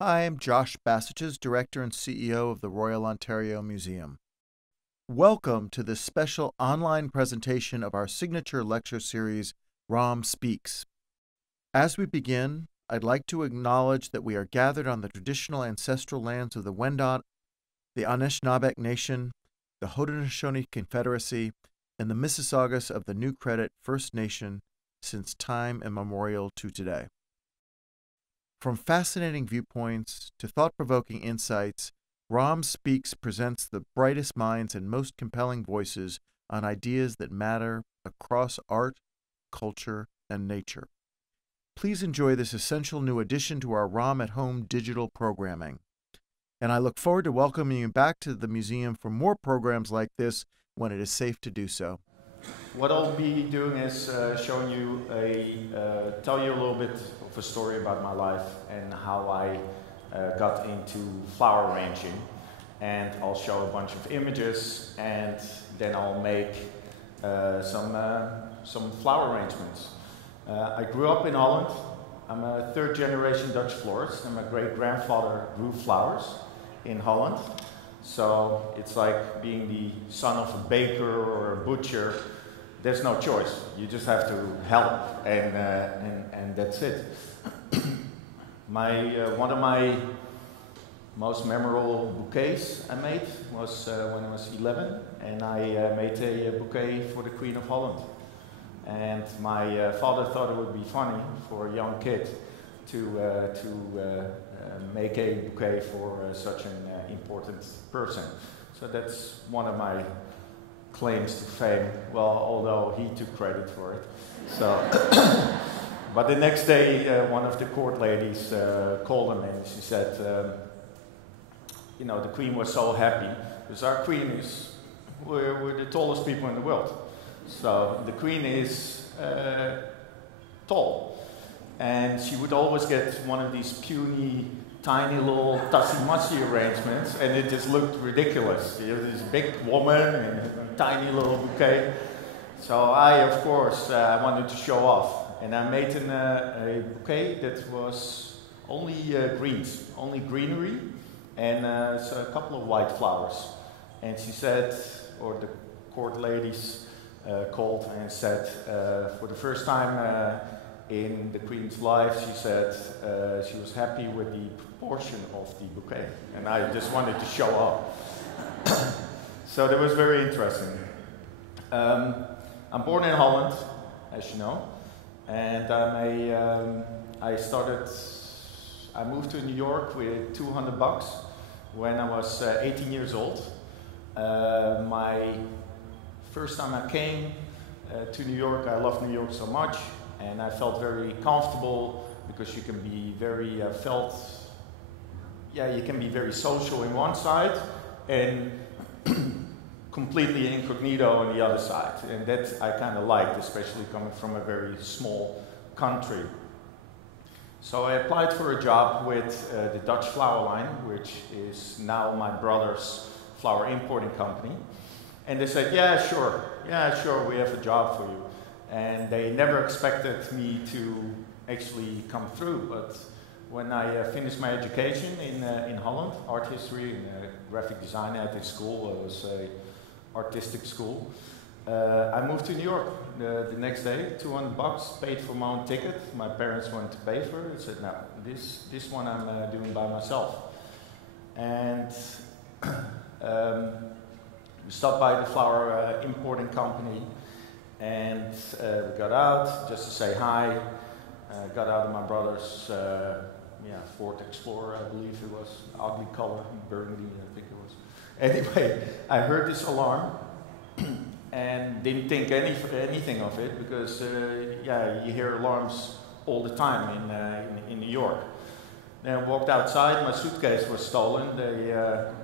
Hi, I'm Josh Bassages, Director and CEO of the Royal Ontario Museum. Welcome to this special online presentation of our signature lecture series, Rom Speaks. As we begin, I'd like to acknowledge that we are gathered on the traditional ancestral lands of the Wendat, the Anishinaabeg Nation, the Haudenosaunee Confederacy, and the Mississaugas of the New Credit First Nation since time immemorial to today. From fascinating viewpoints to thought-provoking insights, Rom Speaks presents the brightest minds and most compelling voices on ideas that matter across art, culture, and nature. Please enjoy this essential new addition to our Rom at Home digital programming. And I look forward to welcoming you back to the museum for more programs like this when it is safe to do so. What I'll be doing is showing you tell you a little bit of a story about my life and how I got into flower arranging. And I'll show a bunch of images, and then I'll make some flower arrangements. I grew up in Holland. I'm a third generation Dutch florist, and my great grandfather grew flowers in Holland. So it's like being the son of a baker or a butcher. There's no choice. You just have to help, and that's it. One of my most memorable bouquets I made was when I was 11, and I made a bouquet for the Queen of Holland. And my father thought it would be funny for a young kid to make a bouquet for such an important person. So that's one of my claims to fame, well, although he took credit for it. So, but the next day, one of the court ladies called him and she said, you know, the Queen was so happy because our Queen we're the tallest people in the world. So the Queen is tall, and she would always get one of these puny, tiny little tassi-massi arrangements, and it just looked ridiculous. You know, this big woman and a tiny little bouquet. So I, of course, wanted to show off, and I made a bouquet that was only greens, only greenery, and so a couple of white flowers. And she said, or the court ladies called and said, for the first time in the Queen's life, she said she was happy with the proportion of the bouquet, and I just wanted to show up. So that was very interesting. I'm born in Holland, as you know, and I moved to New York with $200 when I was 18 years old. My first time I came to New York, I loved New York so much, and I felt very comfortable because you can be very you can be very social in one side and completely incognito on the other side. And that I kind of liked, especially coming from a very small country. So I applied for a job with the Dutch Flower Line, which is now my brother's flower importing company. And they said, yeah, sure, we have a job for you. And they never expected me to actually come through, but when I finished my education in Holland, art history and graphic design at this school, it was an artistic school, I moved to New York the next day, $200, paid for my own ticket. My parents wanted to pay for it. I said, no, this one I'm doing by myself. And we stopped by the flower importing company, and we got out just to say hi. Got out of my brother's Ford Explorer, I believe it was, ugly color, burgundy, I think it was. Anyway, I heard this alarm and didn't think anything of it because you hear alarms all the time in New York. Then I walked outside, my suitcase was stolen, they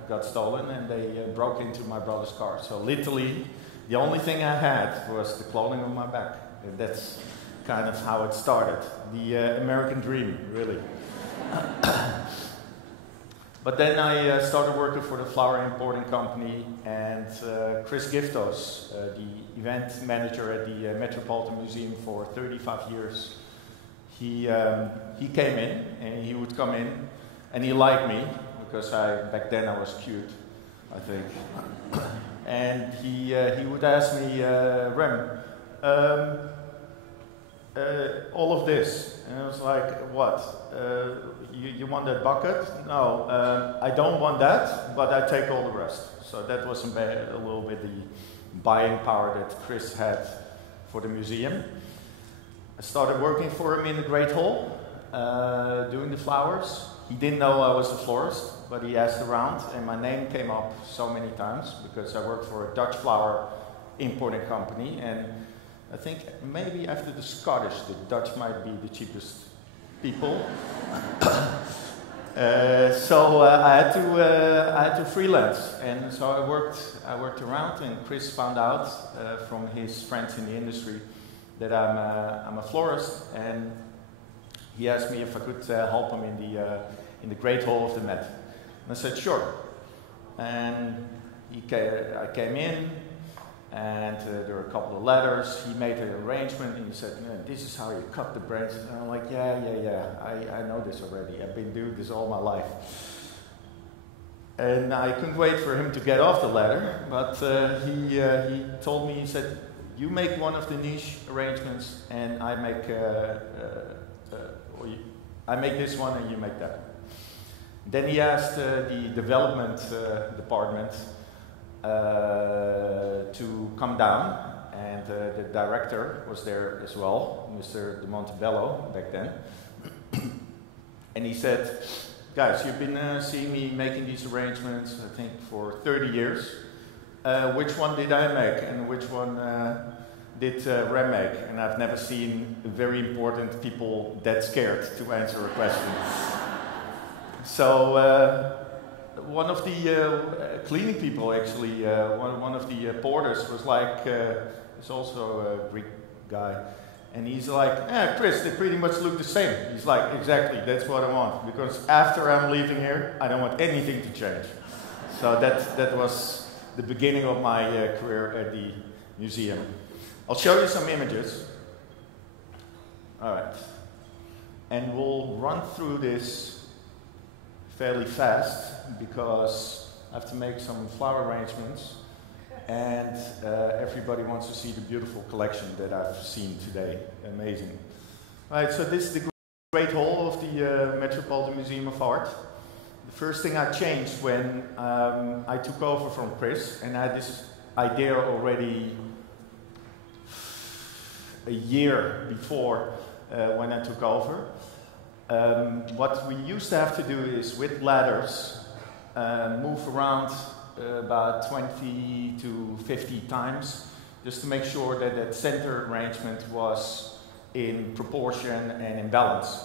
got stolen, and they broke into my brother's car. So literally, the only thing I had was the clothing on my back. And that's kind of how it started. The American dream, really. But then I started working for the flower importing company, and Chris Giftos, the event manager at the Metropolitan Museum for 35 years, he came in, and he would come in And he liked me, because back then I was cute, I think. And he would ask me, Rem, all of this. And I was like, what? You want that bucket? No, I don't want that, but I take all the rest. So that was a little bit the buying power that Chris had for the museum. I started working for him in the Great Hall, doing the flowers. He didn't know I was a florist, but he asked around, and my name came up so many times because I worked for a Dutch flower importing company, and I think maybe after the Scottish, the Dutch might be the cheapest people. So I had to freelance, and so I worked around, and Chris found out from his friends in the industry that I'm a florist, and he asked me if I could help him in the Great Hall of the Met. And I said sure, and I came in, and there were a couple of letters. He made an arrangement, and he said, this is how you cut the branches. And I'm like, yeah, I know this already. I've been doing this all my life. And I couldn't wait for him to get off the ladder, but he told me, he said, you make one of the niche arrangements, and I make this one, and you make that one. Then he asked the development department to come down, and the director was there as well, Mr. De Montebello back then. And he said, guys, you've been seeing me making these arrangements, I think, for 30 years. Which one did I make, and which one did Rem make? And I've never seen very important people that scared to answer a question. So one of the cleaning people, actually, one of the porters was like, he's also a Greek guy, and he's like, Chris, they pretty much look the same. He's like, exactly, that's what I want, because after I'm leaving here, I don't want anything to change. So that was the beginning of my career at the museum. I'll show you some images. All right. And we'll run through this fairly fast because I have to make some flower arrangements, and everybody wants to see the beautiful collection that I've seen today. Amazing. All right, so this is the Great Hall of the Metropolitan Museum of Art. The first thing I changed when I took over from Chris, and I had this idea already a year before when I took over. What we used to have to do is, with ladders, move around about 20 to 50 times, just to make sure that that center arrangement was in proportion and in balance.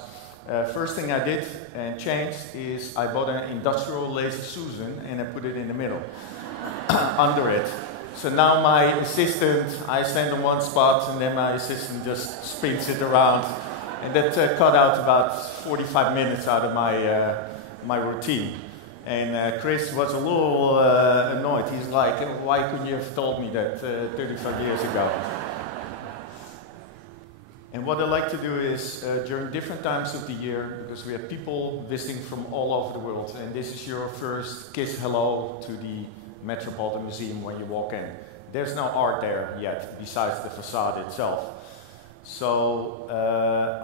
First thing I did and changed is I bought an industrial lazy Susan and I put it in the middle, under it. So now my assistant, I stand on one spot and then my assistant just spins it around. And that cut out about 45 minutes out of my routine. And Chris was a little annoyed. He's like, why couldn't you have told me that 35 years ago? And what I like to do is, during different times of the year, because we have people visiting from all over the world, and this is your first kiss hello to the Metropolitan Museum when you walk in. There's no art there yet, besides the facade itself. So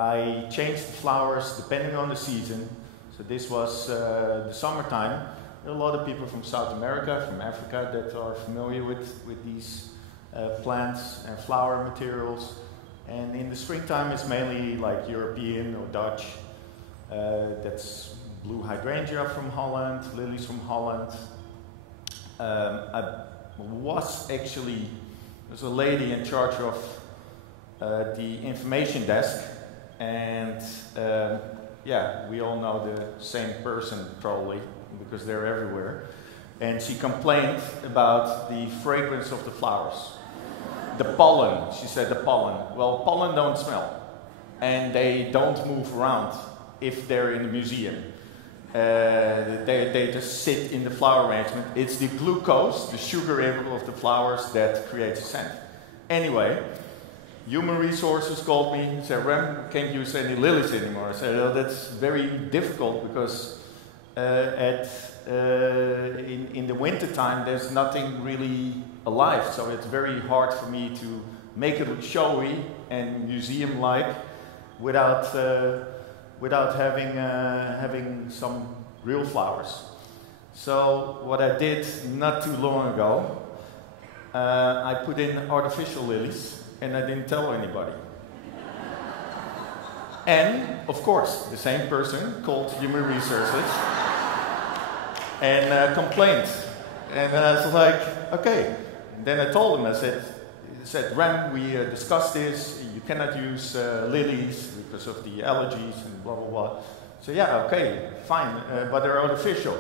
I changed the flowers depending on the season. So this was the summertime. There are a lot of people from South America, from Africa, that are familiar with these plants and flower materials. And in the springtime, it's mainly like European or Dutch. That's blue hydrangea from Holland, lilies from Holland. There's a lady in charge of the information desk, and yeah, we all know the same person probably, because they're everywhere. And she complained about the fragrance of the flowers. The pollen, she said, the pollen. Well, pollen don't smell, and they don't move around if they're in the museum. They just sit in the flower arrangement. It's the glucose, the sugar of the flowers, that creates a scent. Anyway, Human Resources called me and said, Rem, can't use any lilies anymore. I said, oh, that's very difficult because in the winter time, there's nothing really alive, so it's very hard for me to make it look showy and museum-like without having some real flowers. So what I did not too long ago, I put in artificial lilies, and I didn't tell anybody. And, of course, the same person called Human Resources and complained. And I was like, okay. And then I told him, I said, Rem, we discussed this. You cannot use lilies because of the allergies and blah, blah, blah. So yeah, okay, fine, but they're artificial.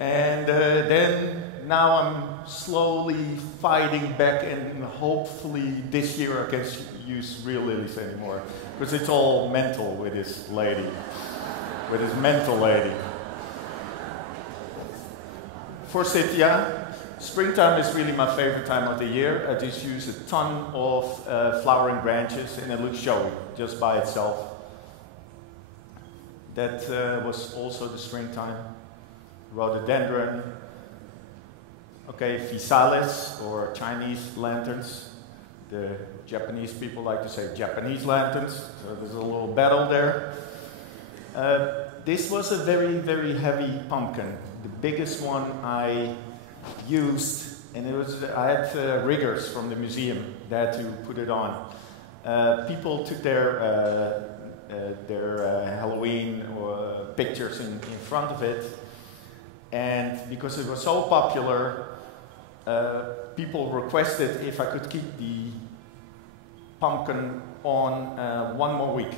And then now I'm slowly fighting back, and hopefully this year I can use real lilies anymore. Because it's all mental with this lady, with this mental lady. Forsythia, springtime is really my favorite time of the year. I just use a ton of flowering branches, and it looks showy just by itself. That was also the springtime. Rhododendron. Okay, physalis, or Chinese lanterns. The Japanese people like to say Japanese lanterns, so there's a little battle there. This was a very, very heavy pumpkin. The biggest one I used, and I had riggers from the museum that had to put it on. People took their Halloween pictures in front of it, and because it was so popular, people requested if I could keep the pumpkin on 1 more week.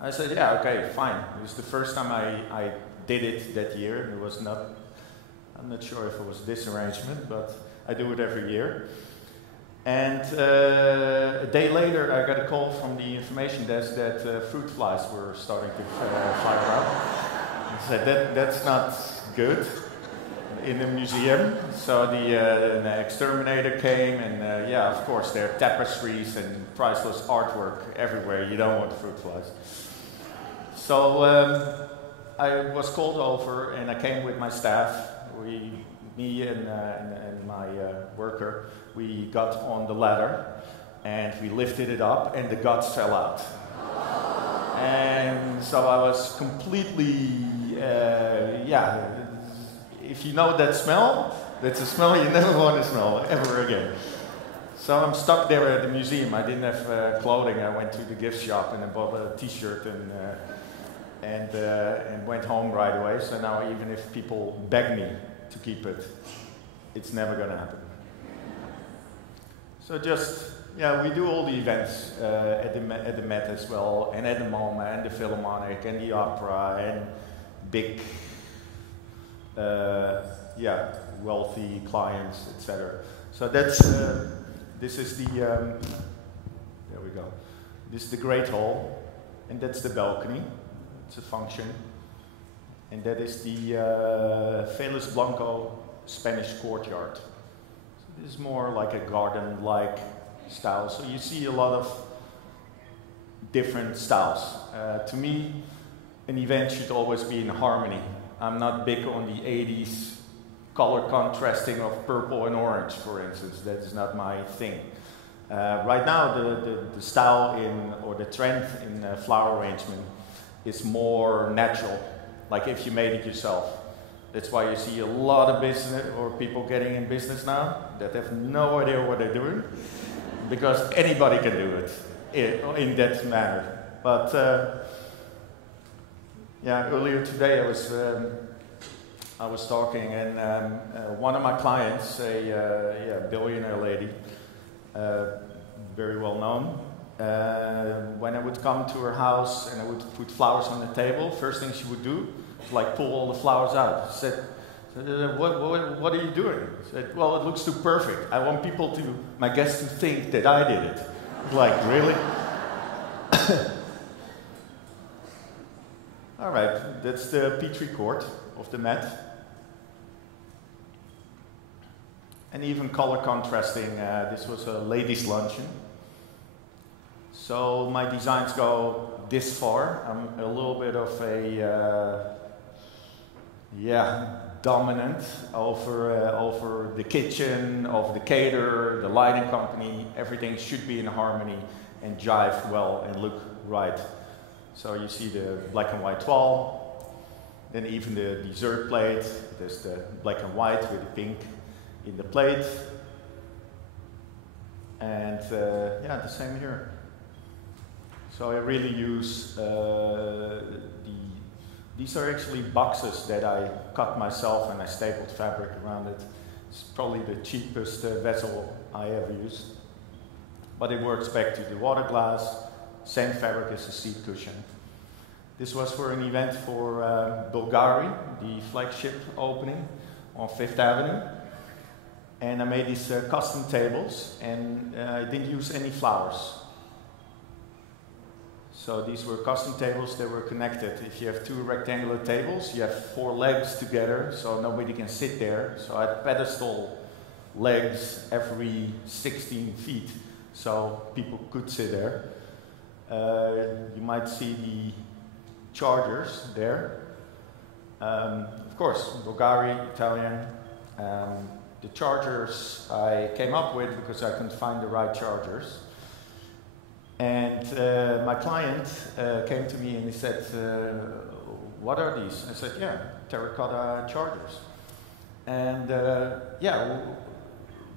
I said, yeah, okay, fine. It was the first time I did it that year. It was not, I'm not sure if it was this arrangement, but I do it every year. And a day later, I got a call from the information desk that fruit flies were starting to fly around. I said, that's not good in the museum. So the exterminator came, and yeah, of course, there are tapestries and priceless artwork everywhere. You don't want fruit flies. So I was called over, and I came with my staff. Me and my worker, we got on the ladder, and we lifted it up, and the guts fell out. And so I was completely, yeah, if you know that smell, that's a smell you never want to smell ever again. So I'm stuck there at the museum. I didn't have clothing. I went to the gift shop and I bought a t-shirt and went home right away. So now even if people beg me to keep it, it's never going to happen. So just, yeah, we do all the events at the Met as well, and at the MoMA, and the Philharmonic, and the Opera, and big, yeah, wealthy clients, etc. So that's, this is the, there we go. This is the Great Hall, and that's the balcony. It's a function. And that is the Félix Blanco Spanish courtyard. So this is more like a garden-like style. So you see a lot of different styles. To me, an event should always be in harmony. I'm not big on the 80s color contrasting of purple and orange, for instance. That is not my thing. Right now, the style or the trend in flower arrangement is more natural, like if you made it yourself. That's why you see a lot of business or people getting in business now that have no idea what they're doing, because anybody can do it in that manner. But yeah, earlier today I was talking, and one of my clients, a billionaire lady, very well known. When I would come to her house and I would put flowers on the table, first thing she would do was like pull all the flowers out. She said, what are you doing? I said, well, it looks too perfect. I want my guests to think that I did it. Like, really? All right, that's the Petri court of the Met. And even color contrasting, this was a ladies' luncheon. So my designs go this far. I'm a little bit of a yeah, dominant over the kitchen, over the caterer, the lighting company. Everything should be in harmony and jive well and look right. So you see the black and white toile, then even the dessert plate. There's the black and white with the pink in the plate. And yeah, the same here. So I really use these are actually boxes that I cut myself and I stapled fabric around it. It's probably the cheapest vessel I ever used. But it works back to the water glass, same fabric as the seat cushion. This was for an event for Bulgari, the flagship opening on 5th Avenue. And I made these custom tables, and I didn't use any flowers. So these were custom tables that were connected. If you have two rectangular tables, you have 4 legs together, so nobody can sit there. So I pedestal legs every 16 feet, so people could sit there. You might see the chargers there. Of course, Bulgari, Italian. The chargers I came up with because I couldn't find the right chargers. And my client came to me and he said, what are these? I said, yeah, terracotta chargers. And yeah,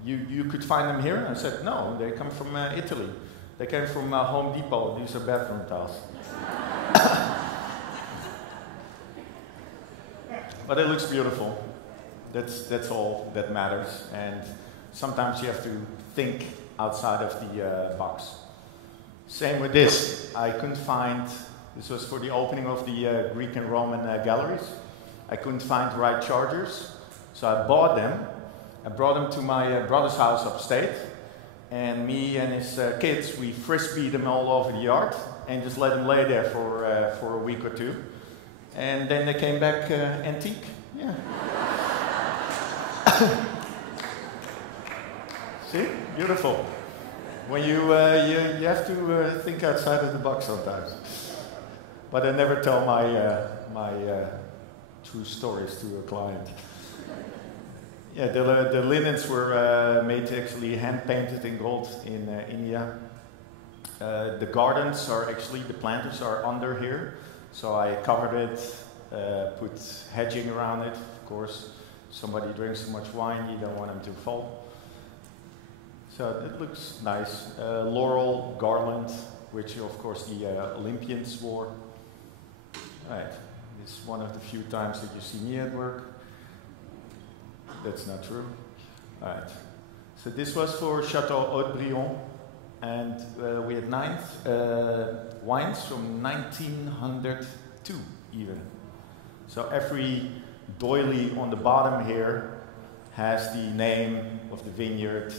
you could find them here? I said, no, they come from Italy. They came from Home Depot. These are bathroom tiles. But it looks beautiful. That's all that matters. And sometimes you have to think outside of the box. Same with this. I couldn't find, this was for the opening of the Greek and Roman galleries. I couldn't find the right chargers, so I bought them. I brought them to my brother's house upstate, and me and his kids, we frisbeed them all over the yard and just let them lay there for a week or two. And then they came back antique. Yeah. See? Beautiful. When you have to think outside of the box sometimes. But I never tell my true stories to a client. Yeah, the linens were made actually hand painted in gold in India. The gardens are actually, the planters are under here. So I covered it, put hedging around it. Of course, somebody drinks too much wine, you don't want them to fall. So it looks nice. Laurel garland, which of course the Olympians wore. Right, this is one of the few times that you see me at work. That's not true. All right. So this was for Chateau Haut-Brion, and we had 9 wines from 1902 even. So every doily on the bottom here has the name of the vineyard.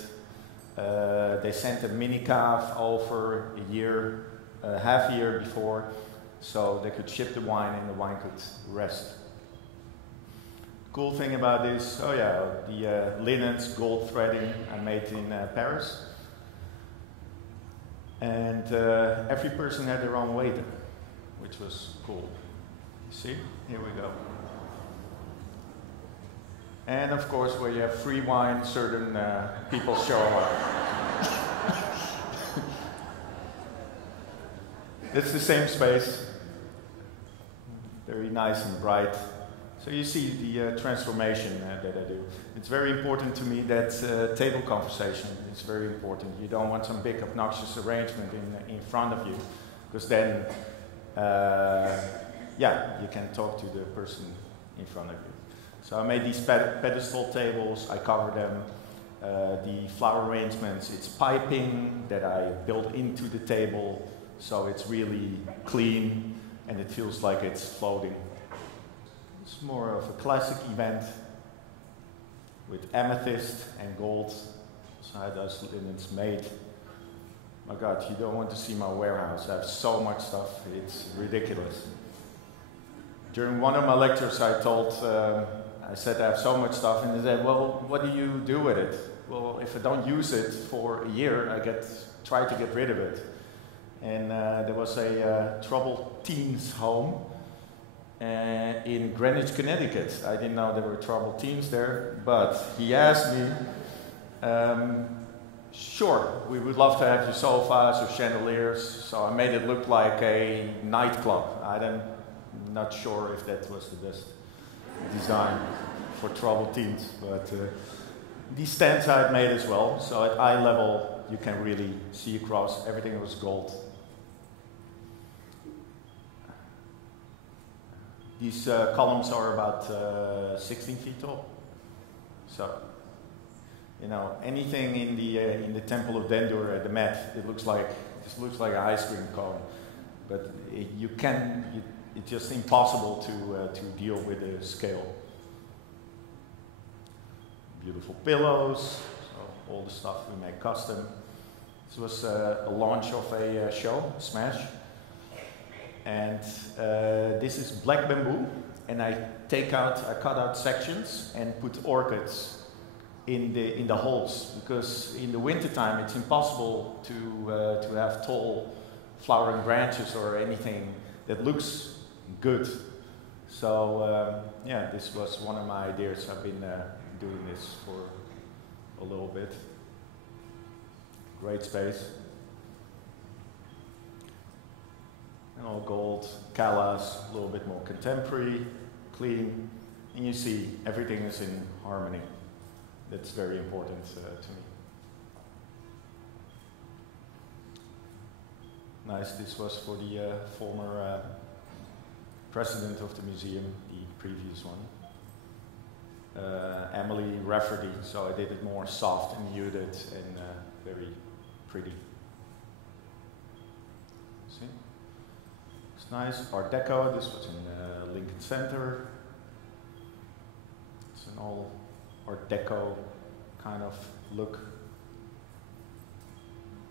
They sent a mini cave over a year, half a year before, so they could ship the wine and the wine could rest. Cool thing about this, oh yeah, the linens, gold threading I made in Paris. And every person had their own waiter, which was cool. You see? Here we go. And of course, where you have free wine, certain people show up. It's the same space. Very nice and bright. So you see the transformation that I do. It's very important to me that table conversation is very important. You don't want some big obnoxious arrangement in front of you, because then, yeah, you can talk to the person in front of you. So I made these pedestal tables, I cover them. The flower arrangements, it's piping that I built into the table, so it's really clean and it feels like it's floating. It's more of a classic event with amethyst and gold. So I had those linens made. My God, you don't want to see my warehouse. I have so much stuff, it's ridiculous. During one of my lectures I said I have so much stuff, and they said, well, what do you do with it? Well, if I don't use it for a year, I try to get rid of it. And there was a troubled teens home, in Greenwich, Connecticut. I didn't know there were troubled teens there, but he asked me, sure, we would love to have your sofas or chandeliers. So I made it look like a nightclub. I'm not sure if that was the best design for troubled teens, but these stands I had made as well. So at eye level, you can really see across. Everything was gold. These columns are about 16 feet tall. So, you know, anything in the Temple of Dendur at the Met, this looks like an ice cream cone. But it's just impossible to deal with the scale. Beautiful pillows, so all the stuff we make custom. This was a launch of a show, Smash. And this is black bamboo, and I cut out sections and put orchids in the holes, because in the wintertime it's impossible to have tall flowering branches or anything that looks good. So yeah, this was one of my ideas. I've been doing this for a little bit. Great space. And all gold, callas, a little bit more contemporary, clean, and you see everything is in harmony. That's very important to me. Nice, this was for the former president of the museum, the previous one. Emily Rafferty, so I did it more soft and muted and very pretty. See? It's nice. Art Deco, this was in Lincoln Center. It's an all Art Deco kind of look.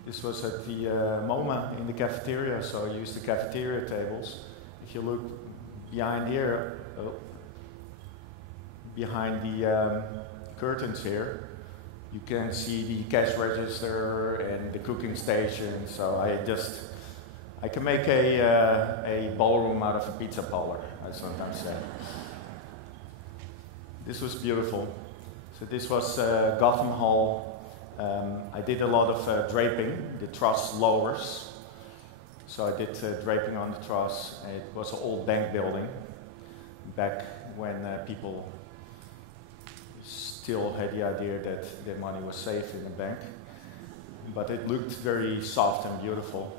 This was at the MoMA in the cafeteria, so I used the cafeteria tables. If you look behind here, behind the curtains here, you can see the cash register and the cooking station. So I can make a ballroom out of a pizza parlor, I sometimes say. This was beautiful. So this was Gotham Hall. I did a lot of draping, the truss lowers. So I did draping on the truss. It was an old bank building back when people still had the idea that their money was safe in a bank. But it looked very soft and beautiful.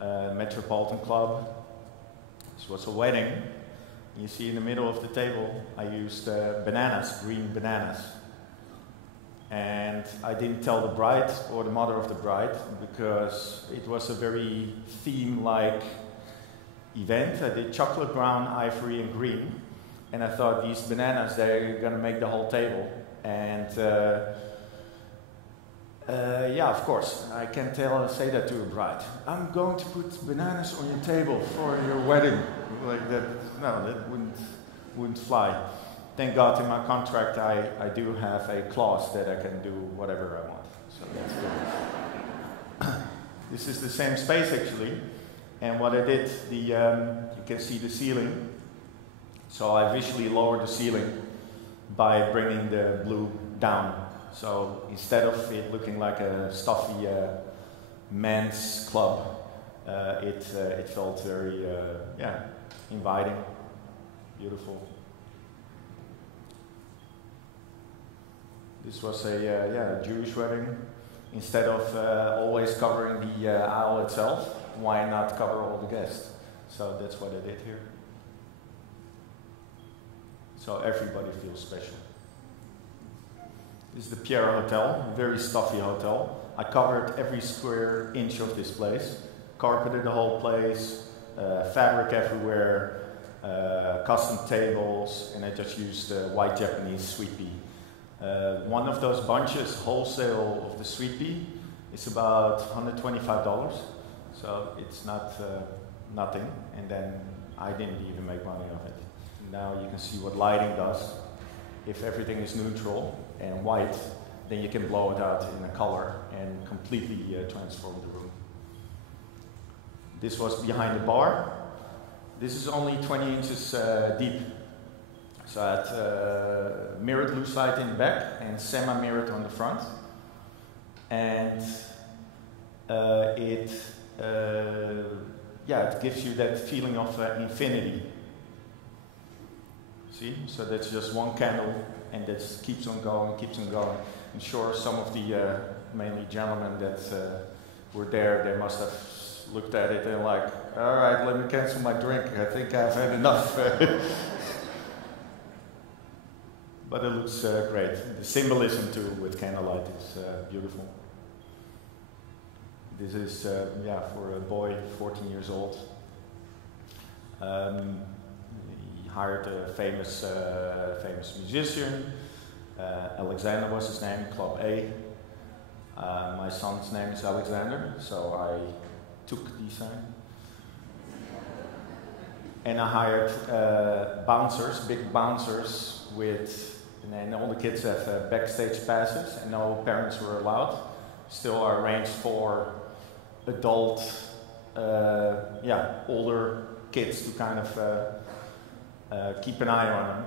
Metropolitan Club. This was a wedding. You see in the middle of the table, I used bananas, green bananas. And I didn't tell the bride or the mother of the bride because it was a very theme-like event. I did chocolate brown, ivory, and green. And I thought these bananas, they're going to make the whole table. And yeah, of course, I can say that to a bride. I'm going to put bananas on your table for your wedding. Like that, no, that wouldn't fly. Thank God in my contract I do have a clause that I can do whatever I want. So that's good. This is the same space actually. And what I did, you can see the ceiling. So I visually lowered the ceiling by bringing the blue down. So instead of it looking like a stuffy men's club, it felt very inviting, beautiful. This was a Jewish wedding. Instead of always covering the aisle itself, why not cover all the guests? So that's what I did here. So everybody feels special. This is the Pierre Hotel, a very stuffy hotel. I covered every square inch of this place, carpeted the whole place, fabric everywhere, custom tables, and I just used white Japanese sweet pea. One of those bunches, wholesale of the sweet pea, is about $125, so it's not nothing, and then I didn't even make money off it. Now you can see what lighting does. If everything is neutral and white, then you can blow it out in a color and completely transform the room. This was behind the bar. This is only 20 inches deep. So I had mirrored lucite in the back and semi-mirrored on the front. And it gives you that feeling of infinity. See? So that's just one candle, and that keeps on going, keeps on going. I'm sure some of the mainly gentlemen that were there, they must have looked at it and like, all right, let me cancel my drink. I think I've had enough. But it looks great. The symbolism too with candlelight is beautiful. This is, for a boy, 14 years old. He hired a famous musician. Alexander was his name, Club A. My son's name is Alexander, so I took the sign. And I hired bouncers, big bouncers and all the kids have backstage passes, and no parents were allowed. Still, I arranged for adult, older kids to kind of keep an eye on them,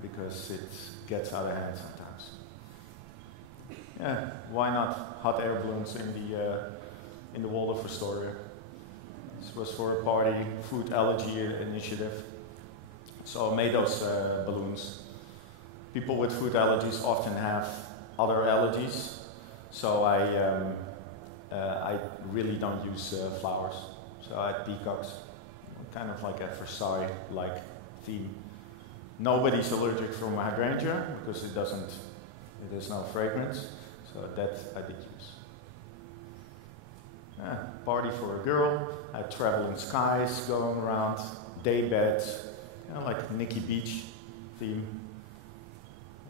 because it gets out of hand sometimes. Yeah, why not hot air balloons in the Waldorf Astoria? This was for a party food allergy initiative. So I made those balloons. People with food allergies often have other allergies, so I really don't use flowers. So I had peacocks, kind of like a Versailles-like theme. Nobody's allergic from hydrangea because it has no fragrance, so that I did use. Party for a girl. I had traveling skies going around, day beds, like Nikki Beach theme.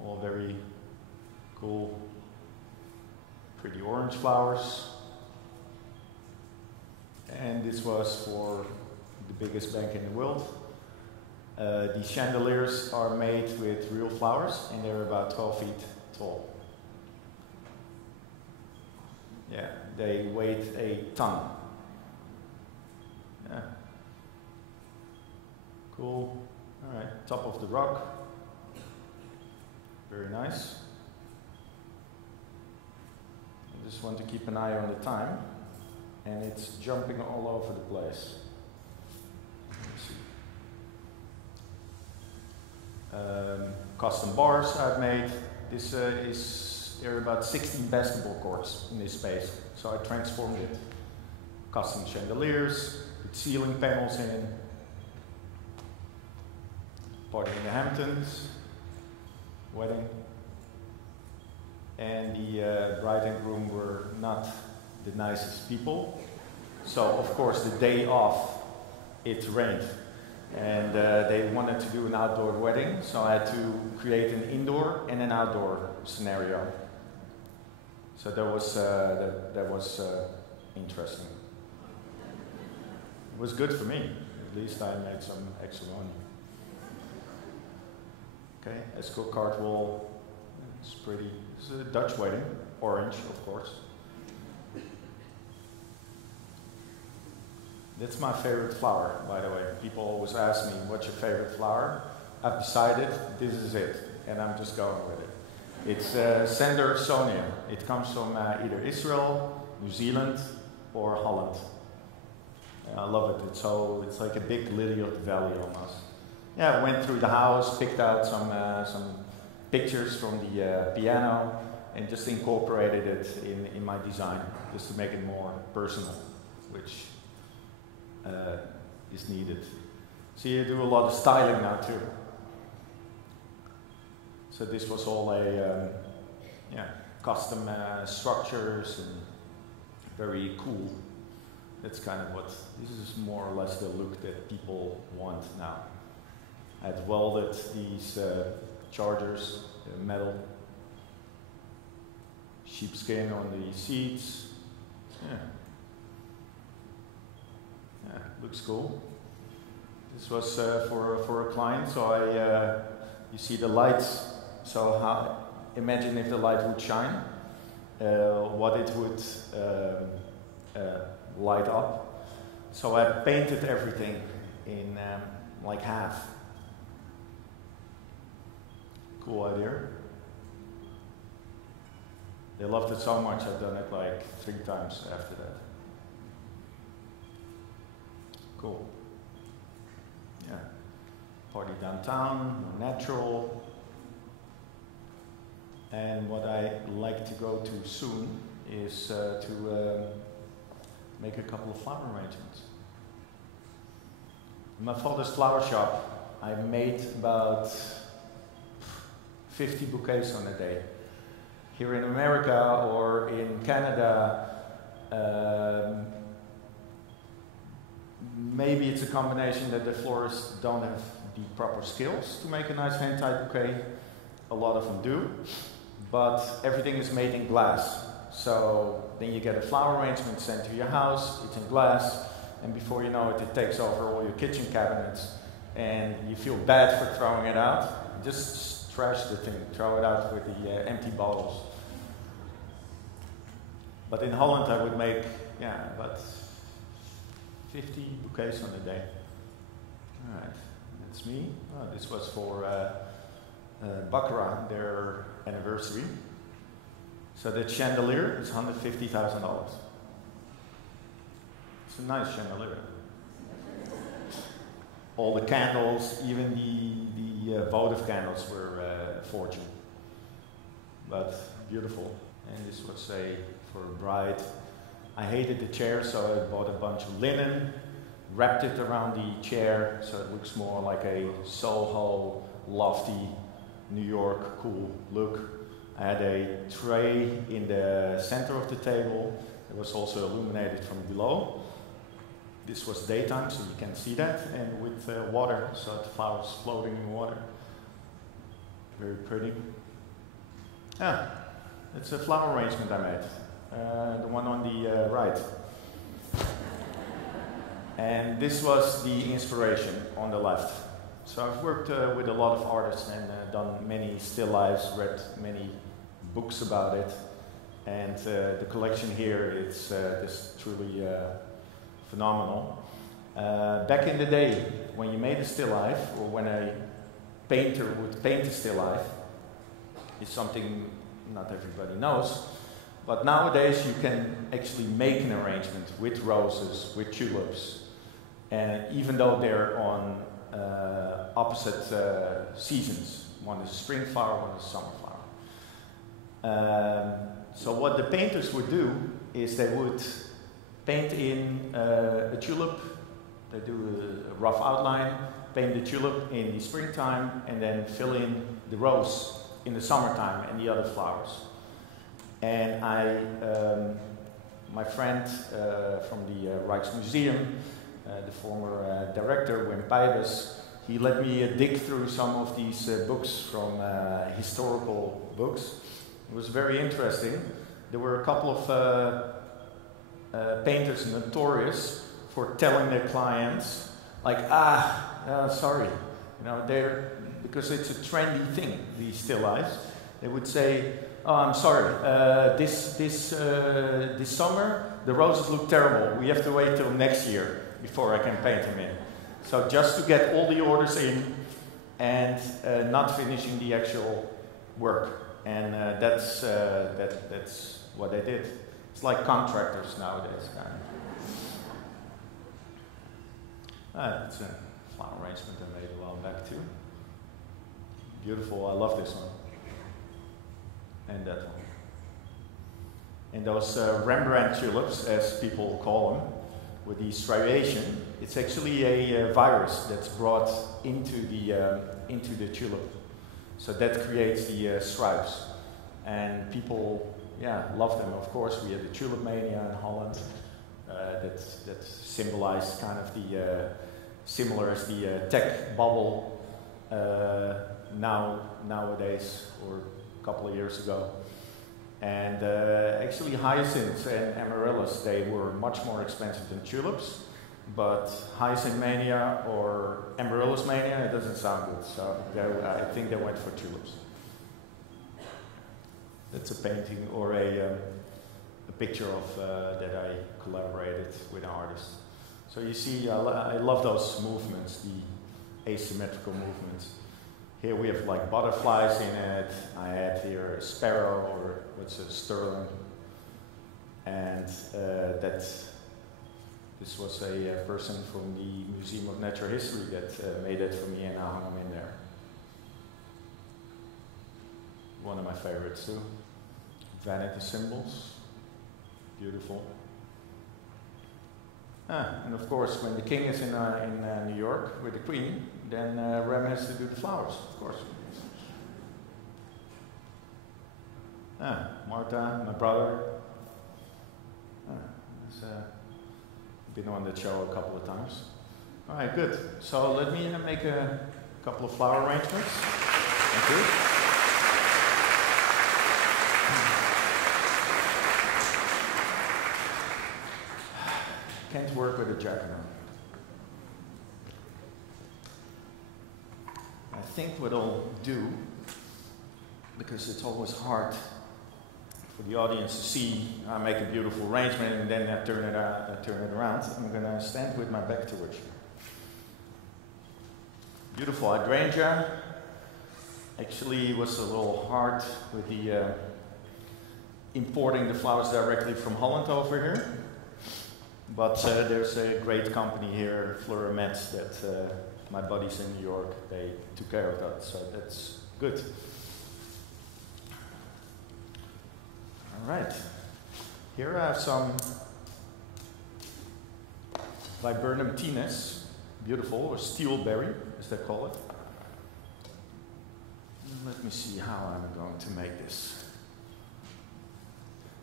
All very cool, pretty orange flowers. And this was for the biggest bank in the world. The chandeliers are made with real flowers, and they're about 12 feet tall. Yeah, they weighed a ton. Yeah. Cool. All right, top of the rock. Very nice. I just want to keep an eye on the time, and it's jumping all over the place. Custom bars I've made. There are about 16 basketball courts in this space, so I transformed it. Custom chandeliers, with ceiling panels in. Party in the Hamptons, wedding. And the bride and groom were not the nicest people. So, of course, the day off, it rained. And they wanted to do an outdoor wedding, so I had to create an indoor and an outdoor scenario. So that was interesting. It was good for me. At least I made some extra money. Okay, escort card wall. It's pretty. It's a Dutch wedding, orange, of course. That's my favorite flower, by the way. People always ask me, what's your favorite flower? I've decided this is it, and I'm just going with it. It's Sandersonia. It comes from either Israel, New Zealand, or Holland. I love it. It's like a big lily of the valley almost. Yeah, I went through the house, picked out some pictures from the piano, and just incorporated it in my design, just to make it more personal, which is needed. So you do a lot of styling now too. So this was all a custom structures and very cool. That's kind of this is more or less the look that people want now. I had welded these chargers, metal, sheepskin on the seats. Yeah, looks cool. This was for a client, so you see the lights. So imagine if the light would shine, what it would light up. So I painted everything in like half. Cool idea. They loved it so much, I've done it like 3 times after that. Cool. Yeah. Party downtown, more natural. And what I like to go to soon is to make a couple of flower arrangements. In my father's flower shop, I made about 50 bouquets on a day. Here in America or in Canada, maybe it's a combination that the florists don't have the proper skills to make a nice hand-tied bouquet. A lot of them do, but everything is made in glass. So then you get a flower arrangement sent to your house, it's in glass, and before you know it, it takes over all your kitchen cabinets, and you feel bad for throwing it out. Just trash the thing, throw it out with the empty bottles. But in Holland I would make, about 50 bouquets on a day. Alright, that's me. Oh, this was for Baccarat, their anniversary. So that chandelier is $150,000. It's a nice chandelier. All the candles, even the votive candles were a fortune. But beautiful. And this was for a bride. I hated the chair, so I bought a bunch of linen, wrapped it around the chair so it looks more like a Soho, lofty, New York cool look. I had a tray in the center of the table. It was also illuminated from below. This was daytime, so you can see that, and with water, so the flowers floating in water. Very pretty. Yeah, it's a flower arrangement I made, the one on the right. And this was the inspiration on the left. So I've worked with a lot of artists and done many still lifes, read many books about it, and the collection here is just truly phenomenal. Back in the day, when you made a still life, or when a painter would paint a still life, is something not everybody knows, but nowadays you can actually make an arrangement with roses, with tulips, and even though they're on opposite seasons. One is a spring flower, one is a summer flower. So what the painters would do is they would paint in a tulip, they do a rough outline, paint the tulip in the springtime, and then fill in the rose in the summertime and the other flowers. And my friend from the Rijksmuseum, the former director, Wim Pijbes, he let me dig through some of these books from historical books. It was very interesting. There were a couple of painters notorious for telling their clients, like, sorry, because it's a trendy thing, these still lifes. They would say, oh, I'm sorry, this summer the roses look terrible. We have to wait till next year before I can paint them in. So just to get all the orders in and not finishing the actual work. And that's what they did. It's like contractors nowadays, kind of. It's a flower arrangement I made a while back too. Beautiful, I love this one. And that one. And those Rembrandt tulips, as people call them, with the striation, it's actually a virus that's brought into the tulip. So that creates the stripes. And people, love them. Of course, we had the tulip mania in Holland. That symbolized kind of the similar as the tech bubble nowadays, or a couple of years ago. And actually hyacinths and amaryllis, they were much more expensive than tulips, but hyacinth mania or amaryllis mania, it doesn't sound good, so I think they went for tulips. That's a painting or a picture of that I collaborated with an artist. So you see, I love those movements, the asymmetrical movements. Here we have like butterflies in it. I had here a sparrow, or what's a sterling. And this was a person from the Museum of Natural History that made it for me, and I hung them in there. One of my favorites too. Vanity symbols, beautiful. And of course, when the king is in New York with the queen, then Rem has to do the flowers, of course. Martha, my brother. Been on the show a couple of times. All right, good. So let me make a couple of flower arrangements. Thank you. Can't work with a jacket on. I think what I'll do, because it's always hard for the audience to see, I make a beautiful arrangement and then I turn it around. I'm going to stand with my back towards you. Beautiful hydrangea. Actually, it was a little hard with the importing the flowers directly from Holland over here. But there's a great company here, Florist, that my buddies in New York, they took care of that, so that's good. All right, here I have some Viburnum tenuis, beautiful, or steel berry, as they call it. Let me see how I'm going to make this.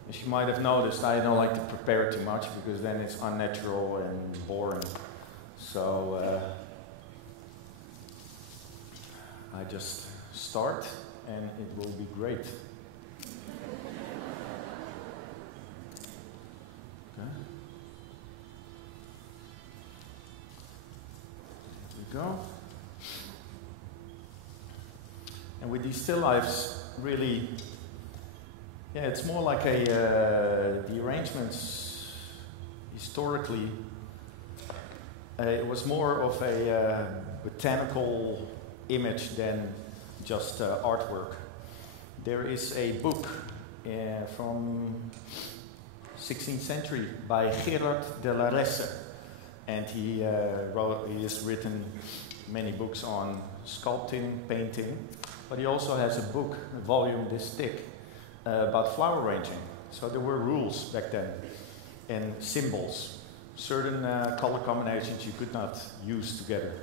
As you might have noticed, I don't like to prepare too much because then it's unnatural and boring. So I just start and it will be great. Okay. There we go. And with these still lifes, really, yeah, it's more like the arrangements historically, it was more of a botanical image than just artwork. There is a book from 16th century by Gerard de la Resse, and he has written many books on sculpting, painting, but he also has a book, a volume this thick, about flower arranging. So there were rules back then, and symbols. Certain color combinations you could not use together.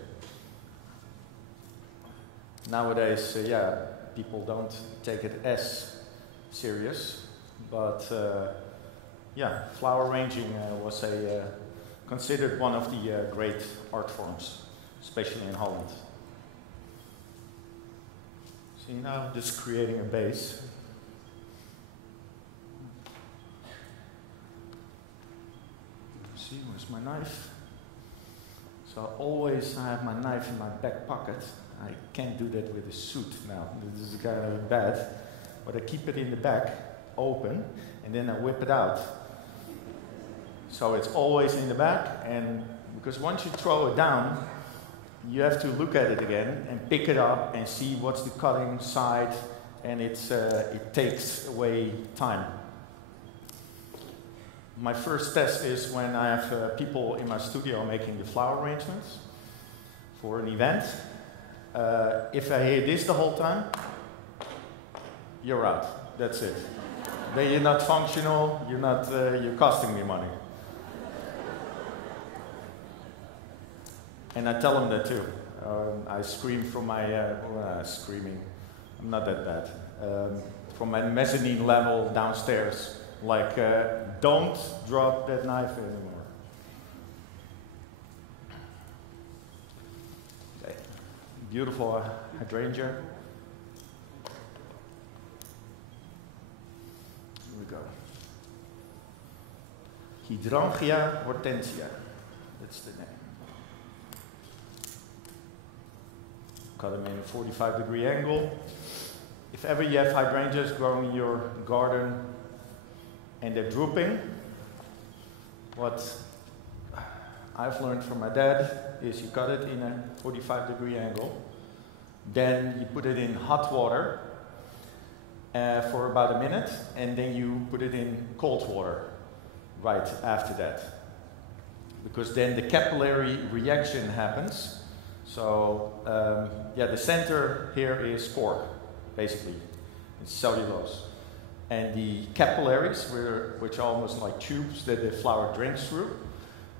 Nowadays, yeah, people don't take it as serious, but yeah, flower arranging was considered one of the great art forms, especially in Holland. See, now I'm just creating a base. See, where's my knife? So always I have my knife in my back pocket. I can't do that with a suit now. This is kind of bad. But I keep it in the back, open, and then I whip it out. So it's always in the back, and because once you throw it down, you have to look at it again and pick it up and see what's the cutting side, and it takes away time. My first test is when I have people in my studio making the flower arrangements for an event. If I hear this the whole time, you're out. That's it. Then you're not functional. You're costing me money. And I tell them that too. I scream from my screaming. I'm not that bad. From my mezzanine level downstairs. Like, don't drop that knife anymore. Okay. Beautiful hydrangea. Here we go. Hydrangea hortensia. That's the name. Cut them in a 45-degree angle. If ever you have hydrangeas growing in your garden, and they're drooping, what I've learned from my dad is you cut it in a 45-degree angle. Then you put it in hot water for about a minute, and then you put it in cold water right after that. Because then the capillary reaction happens. So the center here is cork, basically. It's cellulose. And the capillaries, which are almost like tubes that the flower drinks through,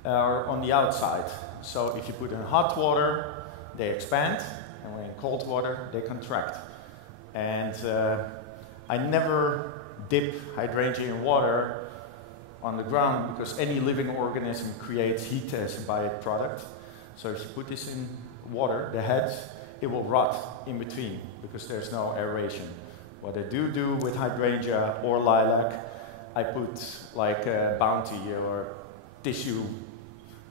are on the outside. So if you put in hot water, they expand, and when in cold water, they contract. And I never dip hydrangea in water on the ground because any living organism creates heat as a byproduct. So if you put this in water, the head, it will rot in between because there's no aeration. What I do with hydrangea or lilac, I put like a Bounty or tissue,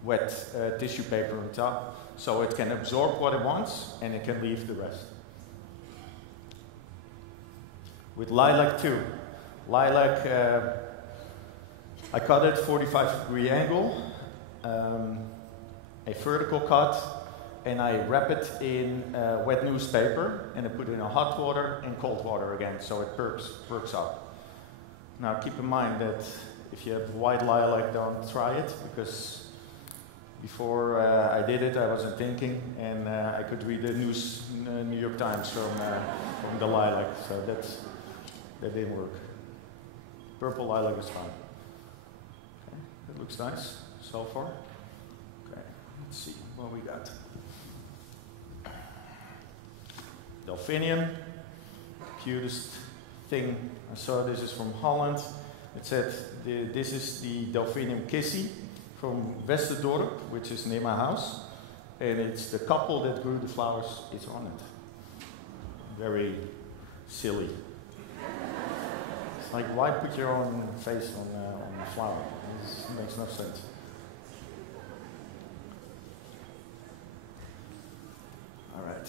wet tissue paper on top, so it can absorb what it wants and it can leave the rest. With lilac too. Lilac, I cut it 45-degree angle, a vertical cut, and I wrap it in wet newspaper, and I put it in hot water and cold water again, so it perks up. Now keep in mind that if you have white lilac, don't try it, because before I did it, I wasn't thinking, and I could read the New York Times from the lilac, so that didn't work. Purple lilac is fine. Okay, that looks nice so far. Okay, let's see what we got. Delphinium, cutest thing I saw. This is from Holland. It said this is the Delphinium kissy from Westerdorp, which is near my house, and it's the couple that grew the flowers. It's on it. Very silly. It's like, why put your own face on the flower? It makes no sense. All right.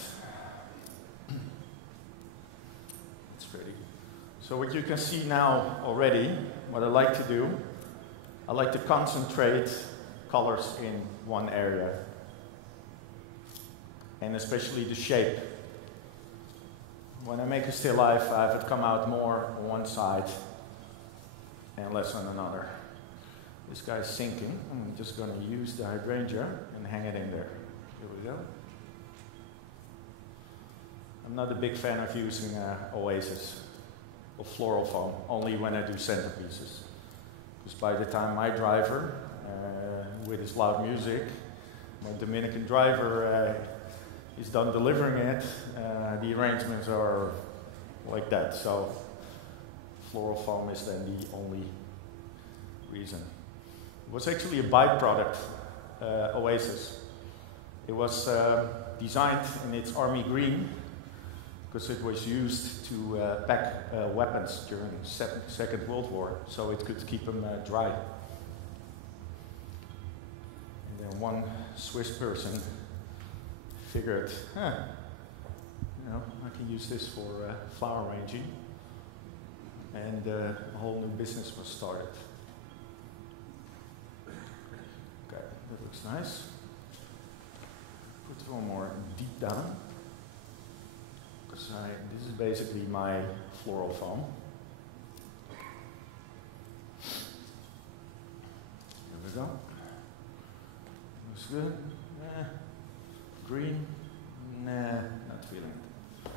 So what you can see now already, what I like to do, I like to concentrate colors in one area. And especially the shape. When I make a still life, I have it come out more on one side and less on another. This guy's sinking. I'm just going to use the hydrangea and hang it in there. Here we go. I'm not a big fan of using Oasis or floral foam, only when I do centerpieces. Because by the time my driver, with his loud music, my Dominican driver is done delivering it, the arrangements are like that. So floral foam is then the only reason. It was actually a byproduct, Oasis. It was designed in its army green because it was used to pack weapons during the Second World War, so it could keep them dry. And then one Swiss person figured, I can use this for flower arranging, and a whole new business was started. Okay, that looks nice. Put one more deep down. This is basically my floral foam. Here we go. Looks good. Green. Nah, not feeling it.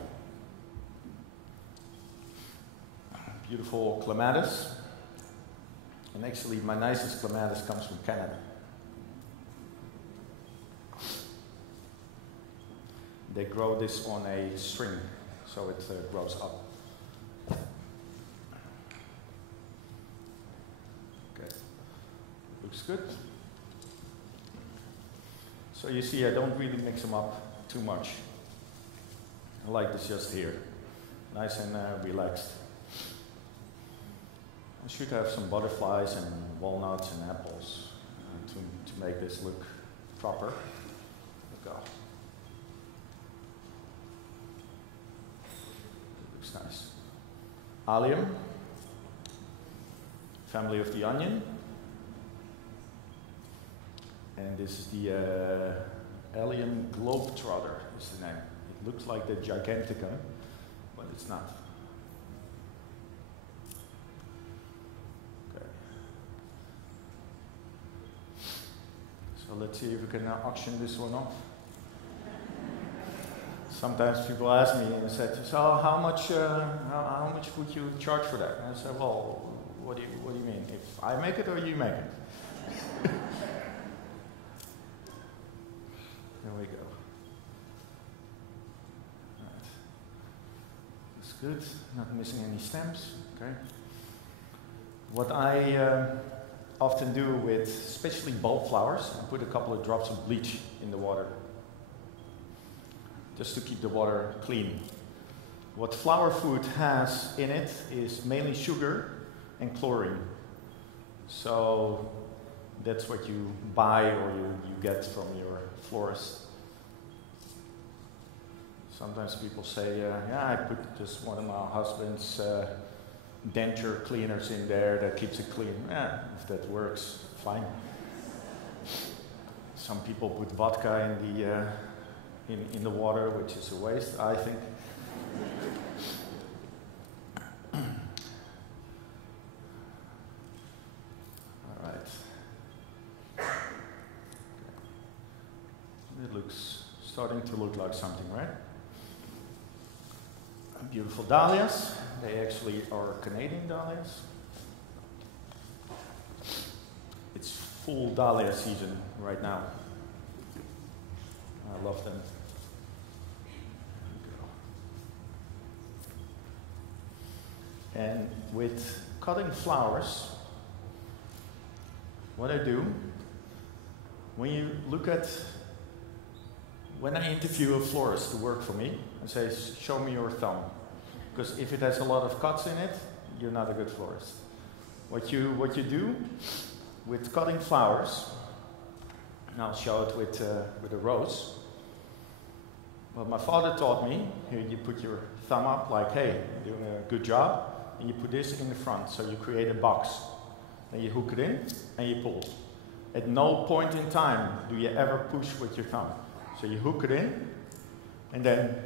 Beautiful clematis. And actually my nicest clematis comes from Canada. They grow this on a string, so it grows up. Okay, looks good. So you see, I don't really mix them up too much. I like this just here, nice and relaxed. I should have some butterflies and walnuts and apples to make this look proper. There we go. Nice. Allium, family of the onion. And this is the Alien Globetrotter is the name. It looks like the Gigantica, but it's not. Okay. So let's see if we can auction this one off. Sometimes people ask me and said, "So how much would you charge for that?" And I said, "Well, what do you mean? If I make it or you make it?" There we go. Right. That's good. Not missing any stems. Okay. What I often do with especially bulb flowers, I put a couple of drops of bleach in the water, just to keep the water clean. What flower food has in it is mainly sugar and chlorine. So that's what you buy or you get from your florist. Sometimes people say, yeah, I put just one of my husband's denture cleaners in there that keeps it clean. Yeah, if that works, fine. Some people put vodka in the water, which is a waste, I think. All right. It looks starting to look like something, right? Beautiful dahlias. They actually are Canadian dahlias. It's full dahlia season right now. I love them. And with cutting flowers, what I do, when I interview a florist to work for me, I say, show me your thumb. Because if it has a lot of cuts in it, you're not a good florist. What you do with cutting flowers, and I'll show it with a rose. Well, my father taught me, here you put your thumb up like, hey, you're doing a good job, and you put this in the front, so you create a box. Then you hook it in, and you pull. At no point in time do you ever push with your thumb. So you hook it in, and then,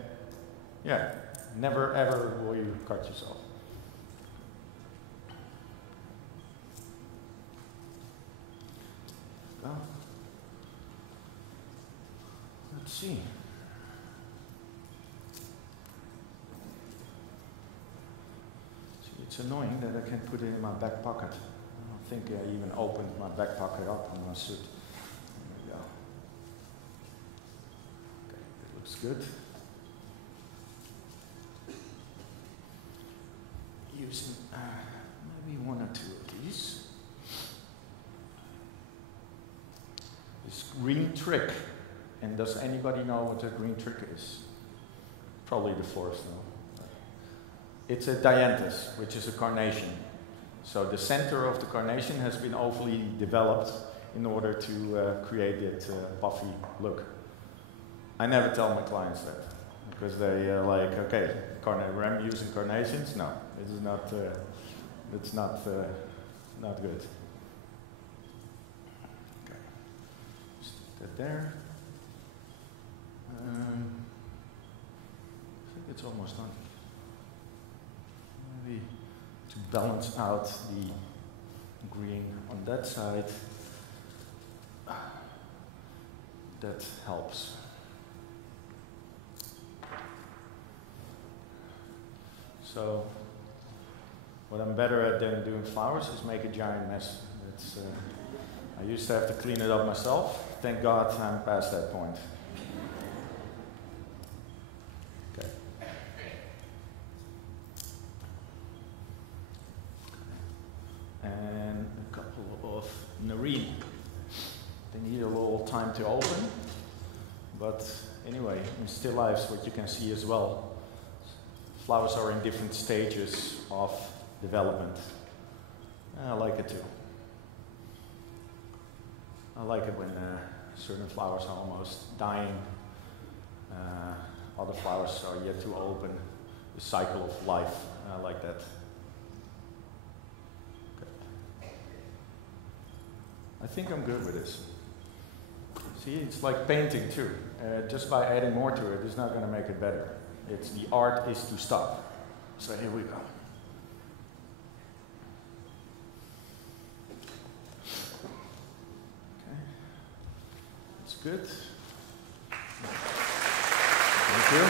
yeah, never ever will you cut yourself. Well, let's see. It's annoying that I can't put it in my back pocket. I don't think I even opened my back pocket up on my suit. There we go. Okay, it looks good. Using maybe one or two of these. This green trick. And does anybody know what a green trick is? Probably the florist know. It's a dianthus, which is a carnation. So the center of the carnation has been overly developed in order to create that puffy look. I never tell my clients that, because they are like, okay, I'm using carnations? No, this is not, it's not good. Okay, stick that there. I think it's almost done. Maybe to balance out the green on that side, that helps. So, what I'm better at than doing flowers is make a giant mess. That's, I used to have to clean it up myself. Thank God I'm past that point. Okay. And a couple of nerine. They need a little time to open, but anyway, in still lifes, what you can see as well, flowers are in different stages of development. I like it too. I like it when certain flowers are almost dying. Other flowers are yet to open. The cycle of life. I like that. Okay. I think I'm good with this. See, it's like painting too. Just by adding more to it is not going to make it better. It's the art is to stop. So here we go. Okay, that's good. Thank you.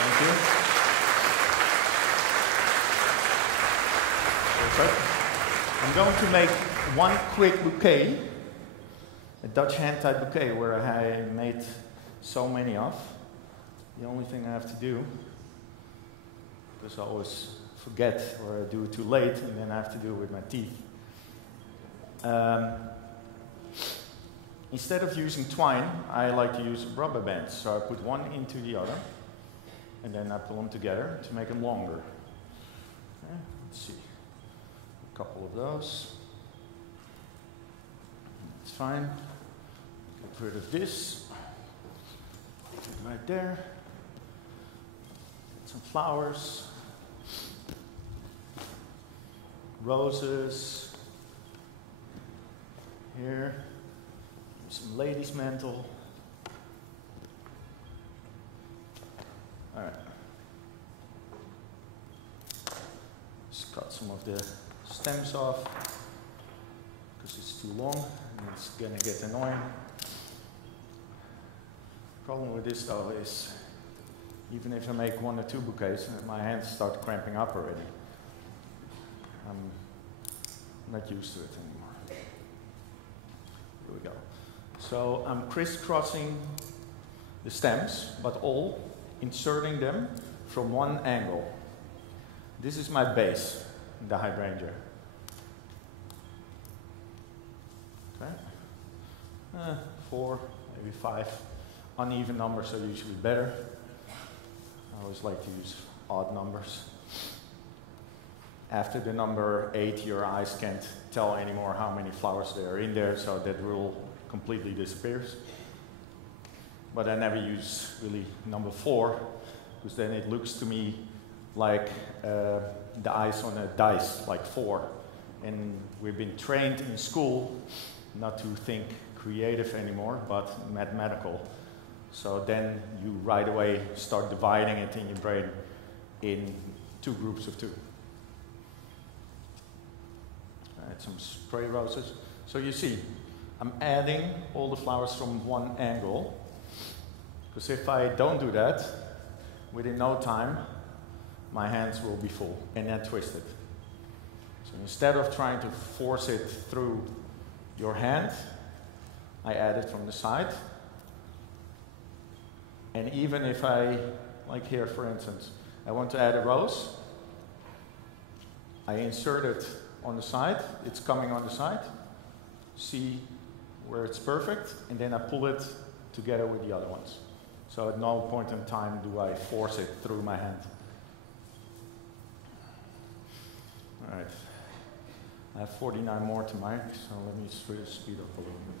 Thank you. Perfect. I'm going to make one quick bouquet, a Dutch hand-tied bouquet where I made so many of. The only thing I have to do, because I always forget or I do it too late and then I have to do it with my teeth. Instead of using twine, I like to use rubber bands. So I put one into the other and then I pull them together to make them longer. Okay, let's see. A couple of those. It's fine. Get rid of this. Put it right there. Some flowers. Roses. Here. Some lady's mantle. All right. Just cut some of the stems off because it's too long and it's gonna get annoying. Problem with this though is even if I make one or two bouquets, my hands start cramping up already. I'm not used to it anymore. Here we go. So I'm crisscrossing the stems, but all inserting them from one angle. This is my base, the hydrangea. Okay. 4, maybe 5. Uneven numbers are usually better. I always like to use odd numbers. After the number 8, your eyes can't tell anymore how many flowers there are in there, so that rule completely disappears. But I never use really number 4, because then it looks to me like the eyes on a dice, like 4. And we've been trained in school not to think creative anymore, but mathematical. So then you right away start dividing it in your brain in 2 groups of 2. Add some spray roses. So you see, I'm adding all the flowers from one angle, because if I don't do that, within no time, my hands will be full and then twisted. So instead of trying to force it through your hand, I add it from the side. And even if I, like here for instance, I want to add a rose, I insert it on the side, it's coming on the side, see where it's perfect, and then I pull it together with the other ones. So at no point in time do I force it through my hand. All right, I have 49 more to make, so let me speed up a little bit.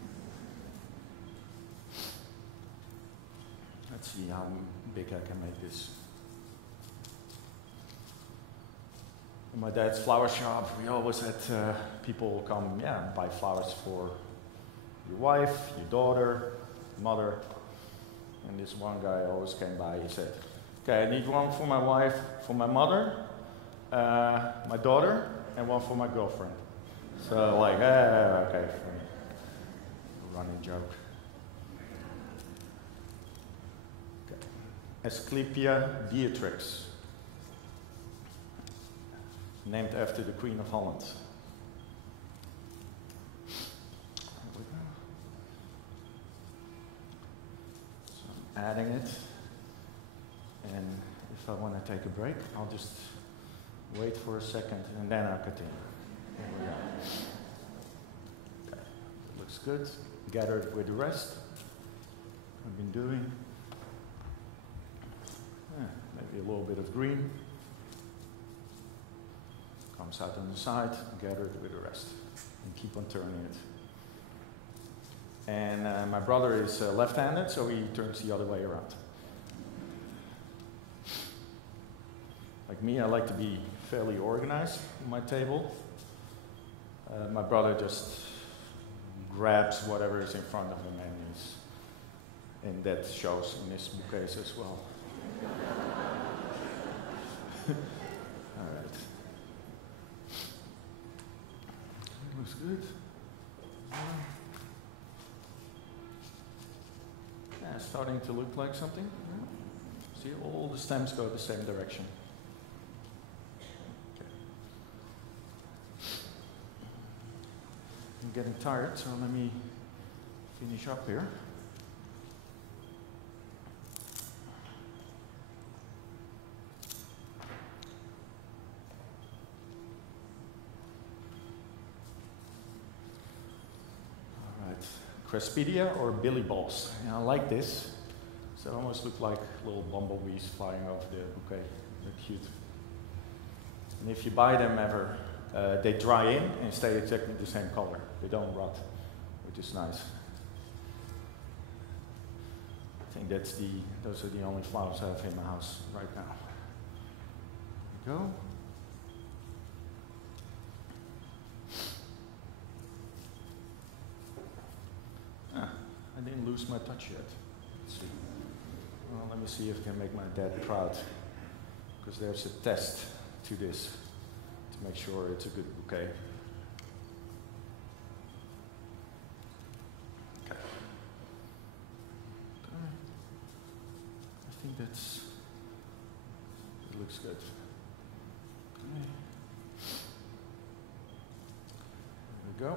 Let's see how big I can make this. In my dad's flower shop, we always had people come, buy flowers for your wife, your daughter, mother. And this one guy always came by, he said, okay, I need one for my wife, for my mother, my daughter, and one for my girlfriend. So like, okay, running joke. Okay. Asclepia beatrix, named after the Queen of Holland. So I'm adding it, and if I want to take a break, I'll just wait for a second and then I'll continue. Here we go. Okay. Looks good. Gather it with the rest I've been doing. Maybe a little bit of green. Comes out on the side, gather it with the rest, and keep on turning it. And my brother is left-handed, so he turns the other way around. Like me, I like to be fairly organized on my table. My brother just grabs whatever is in front of him, and that shows in this bookcase as well. All right. Looks good. Yeah, starting to look like something. See, all the stems go the same direction. Okay. I'm getting tired, so let me finish up here. Crespidia or billy balls. And I like this. So they almost look like little bumblebees flying over the bouquet. They're cute. And if you buy them ever, they dry in and stay exactly the same color. They don't rot, which is nice. I think those are the only flowers I have in my house right now. There we go. I didn't lose my touch yet. Let's see. Well, let me see if I can make my dad proud. Because there's a test to this to make sure it's a good bouquet. Okay. I think it looks good. Okay. There we go.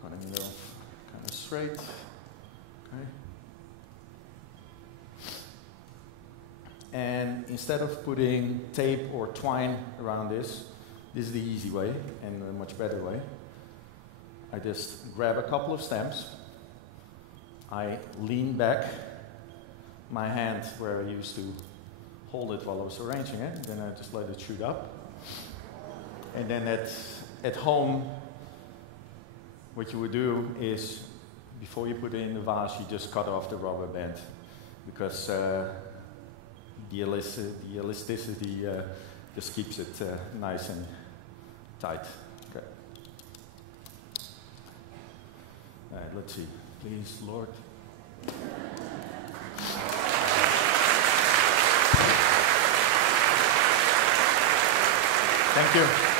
Cutting it off kind of straight. Okay. And instead of putting tape or twine around this is the easy way and a much better way. I just grab a couple of stems. I lean back my hand where I used to hold it while I was arranging it, and then I just let it shoot up. And then at home, what you would do is, before you put it in the vase, you just cut off the rubber band, because the elasticity just keeps it nice and tight. Okay. All right, let's see. Please, Lord. Thank you.